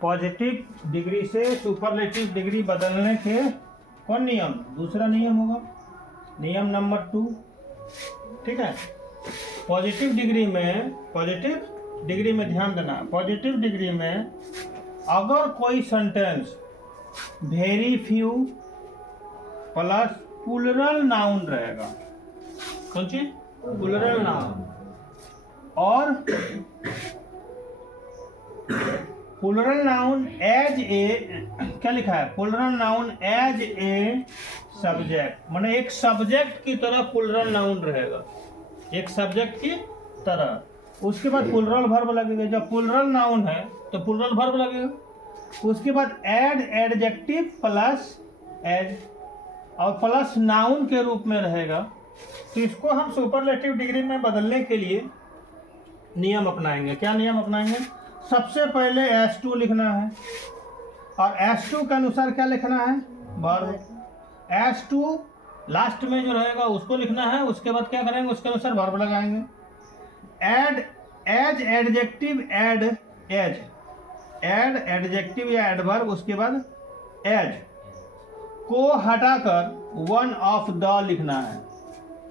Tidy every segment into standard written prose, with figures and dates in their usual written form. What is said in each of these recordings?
Positive degree से superlative degree बदलने के कौन नियम, दूसरा नियम होगा, नियम नंबर 2। ठीक है, पॉजिटिव डिग्री में ध्यान देना, पॉजिटिव डिग्री में अगर कोई sentence very few plus plural noun रहेगा, कौन सी प्लूरल नाउन, और प्लूरल नाउन एज ए, क्या लिखा है, plural noun as a subject, माने एक सब्जेक्ट की तरह प्लूरल नाउन रहेगा, एक सब्जेक्ट की तरह। उसके बाद प्लूरल वर्ब लगेगा, जब प्लूरल नाउन है तो प्लूरल वर्ब लगेगा। उसके बाद एड एडजेक्टिव प्लस एज, और प्लस नाउन के रूप में रहेगा। तो इसको हम सुपरलेटिव डिग्री में बदलने के लिए नियम अपनाएंगे। क्या नियम अपनाएंगे? सबसे पहले S2 लिखना है, और S2 के अनुसार क्या लिखना है, वर्ब। S2 लास्ट में जो रहेगा उसको लिखना है, उसके बाद क्या करेंगे, उसके अनुसार वर्ब लगाएंगे। Add as adjective add as, add adjective या एडवर्ब, उसके बाद एज को हटाकर वन ऑफ द लिखना है।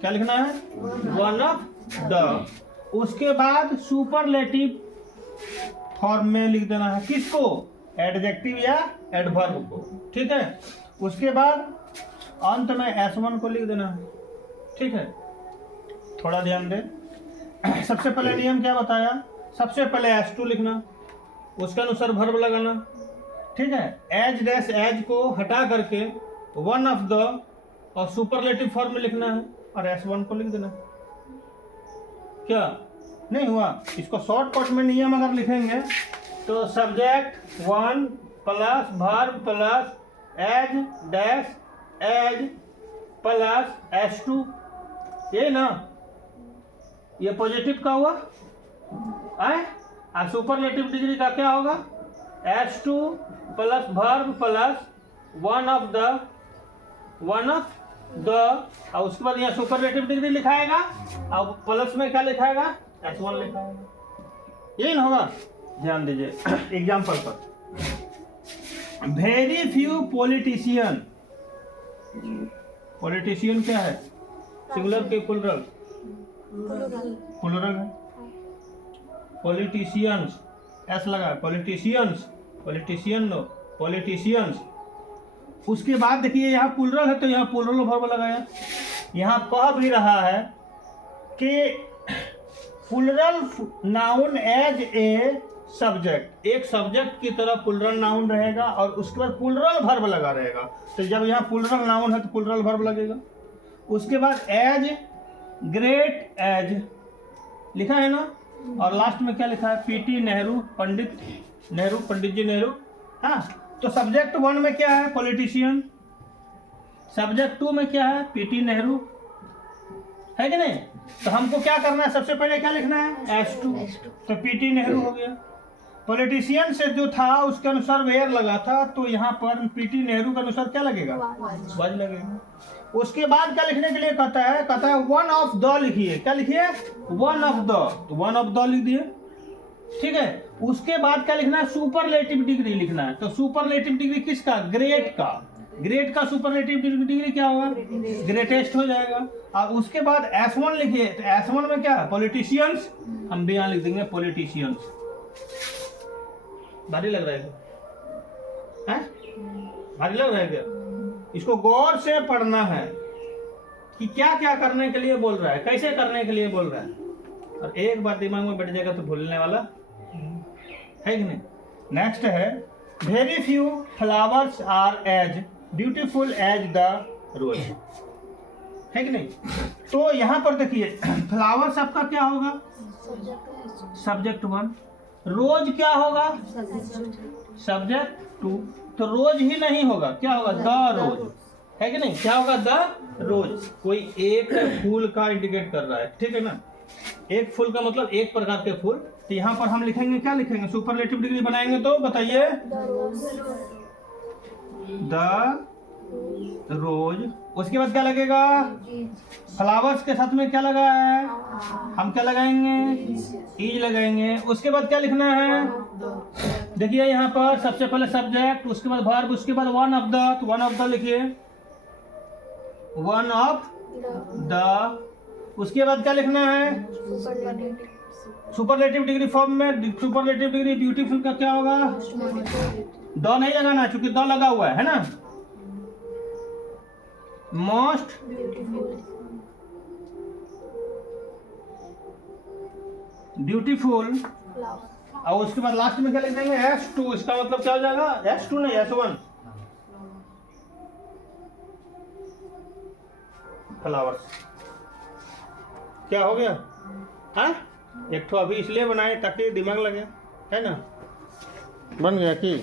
क्या लिखना है? One of the. उसके बाद सुपरलेटिव फॉर्म में लिख देना है, किसको, एडजेक्टिव या एडवर्ब को। ठीक है, उसके बाद अंत में S1 को लिख देना है। ठीक है, थोड़ा ध्यान दें। सबसे पहले नियम क्या बताया, सबसे पहले S2 लिखना, उसके अनुसार वर्ब लगाना। ठीक है, एज डैश एज को हटा करके वन ऑफ द और सुपरलेटिव फॉर्म में लिखना है, और S1 को लिख देना। क्या नहीं हुआ? इसको शॉर्टकट में नियम अगर लिखेंगे तो subject 1 plus verb plus as dash as plus S2, ये ना, ये पॉजिटिव का हुआ है। और सुपरलेटिव डिग्री का क्या होगा, S2 plus verb plus one of the, और उसके बाद यहाँ सुपरलेटिव डिग्री लिखाएगा, और प्लस में क्या लिखाएगा, S1 लिखाएगा। यही ना होगा? ध्यान दीजिए एग्जाम्पल पर। वेरी फ्यू पॉलिटिशियन, पॉलिटिशियन क्या है, सिंगुलर के प्लूरल, प्लूरल है। पॉलिटिशियंस एस लगा, पॉलिटिशियंस, पॉलिटिशियन नो, पॉलिटिशियंस। उसके बाद देखिए यहाँ प्लूरल है तो यहाँ प्लूरल वर्ब लगाया। यहाँ कह भी रहा है कि plural noun as a subject, एक सब्जेक्ट की तरह प्लूरल नाउन रहेगा, और उसके बाद प्लूरल वर्ब लगा रहेगा। तो जब यहाँ प्लूरल नाउन है तो प्लूरल वर्ब लगेगा। उसके बाद एज ग्रेट एज लिखा है ना, और लास्ट में क्या लिखा है, PT नेहरू, पंडित नेहरू, पंडित जी नेहरू। हाँ, तो सब्जेक्ट 1 में क्या है, पॉलिटिशियन, सब्जेक्ट 2 में क्या है, PT नेहरू, है कि नहीं? तो हमको क्या करना है, सबसे पहले क्या लिखना है, S2, तो PT नेहरू हो गया। पॉलिटिशियन से जो था उसके अनुसार वेयर लगा था, तो यहाँ पर PT नेहरू के अनुसार क्या लगेगा, वाज लगेगा। उसके बाद क्या लिखने के लिए कहता है वन ऑफ द लिखिए। क्या लिखिए, वन ऑफ द, तो वन ऑफ द लिख दिए। ठीक है, उसके बाद क्या लिखना है, सुपरलेटिव डिग्री लिखना है। तो सुपरलेटिव डिग्री किसका, ग्रेट का, ग्रेट का सुपरलेटिव डिग्री क्या होगा, ग्रेटेस्ट हो जाएगा। और उसके बाद S1 लिखिए, तो S1 में क्या है, पॉलिटिशियंस, हम भी यहाँ लिख देंगे पॉलिटिशियंस। भारी लग रहा है, भारी लग रहा है क्या? इसको गौर से पढ़ना है कि क्या क्या करने के लिए बोल रहा है, कैसे करने के लिए बोल रहा है, और एक बार दिमाग में बैठ जाएगा तो भूलने वाला है कि नहीं। नेक्स्ट है, very few flowers are as beautiful as the rose, है कि नहीं। तो यहाँ पर देखिए फ्लावर्स आपका क्या होगा, सब्जेक्ट 1, रोज क्या होगा, सब्जेक्ट 2। तो रोज ही नहीं होगा, क्या होगा, द रोज, है कि नहीं, क्या होगा, द रोज। कोई एक फूल का इंडिकेट कर रहा है, ठीक है ना, एक फूल का मतलब एक प्रकार के फूल। तो यहाँ पर हम लिखेंगे, क्या लिखेंगे, सुपरलेटिव डिग्री बनाएंगे तो बताइए, द रोज। उसके बाद क्या लगेगा? फ्लावर्स के साथ में क्या लगा है? हम क्या लगाएंगे? इज लगाएंगे। उसके बाद क्या लिखना है? देखिए यहाँ पर सबसे पहले सब्जेक्ट, उसके बाद वर्ब, उसके बाद वन ऑफ द। तो वन ऑफ द लिखिए, वन ऑफ द। उसके बाद क्या लिखना है? सुपरलेटिव डिग्री फॉर्म में। सुपरलेटिव डिग्री ब्यूटीफुल का क्या होगा? द नहीं लगाना चूंकि द लगा हुआ है ना। Most beautiful. और उसके बाद लास्ट में क्या लिख देंगे? S2। इसका मतलब क्या हो जाएगा? S2 नहीं, S1। फ्लावर्स। क्या हो गया? हाँ, एक तो अभी इसलिए बनाए ताकि दिमाग लगे, है ना। बन गया कि